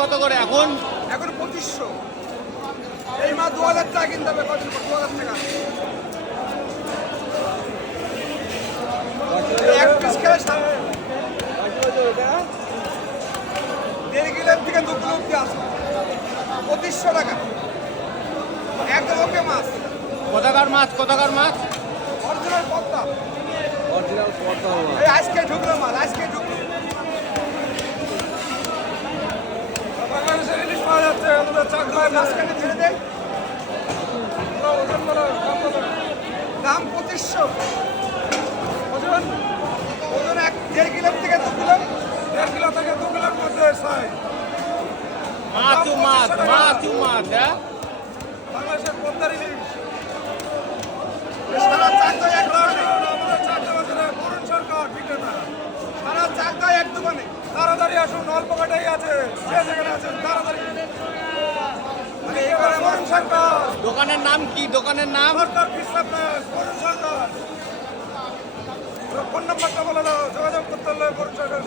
কত করে এখন? এখন 2500। এই মাছ 2000 টাকা কিনতে হবে, 2000 টাকা। এক পিস খেলে 1.5 কিলোর থেকে 2 কিলো অব্দি আছে, 2500 টাকা একদম ওকে মাছ। কোথাকার মাছ? কোথাকার মাছ? অরিজিনাল পদ্মা, অরিজিনাল পদ্মা মাছ। এই আজকে ঢুকলো মাছ, আজকে ঢুকলো। বাংলাদেশের ইলিশ পাওয়া যাচ্ছে, আমাদের চাকলায় মাঝখানে ছেড়ে দেয়। ওজন বলো, দাম বলো। দাম 2500। ওজন ওজন 1.5 কিলোর থেকে 2 কিলো, 1.5 কিলো থেকে 2 কিলোর মধ্যে সাইজ। মাছ মাছ মাছ মাছ, হ্যাঁ। বাংলাদেশের পদ্মার ইলিশ সারা চাকদায় এক দোকানে, আমাদের চাকদা বাজারে বরুণ সরকার বিক্রেতা। সারা চাকদায় এক দোকানে, তাড়াতাড়ি আসুন, অল্প কাটাই আছে, যে যেখানে আছেন তাড়াতাড়ি। বরুণ সরকার, দোকানের নাম কি? দোকানের নাম? সরকার বিশ্বাস বরুণ সরকার। ফোন নাম্বারটা বলে দাও, যোগাযোগ করতে হলে বরুণ সরকার।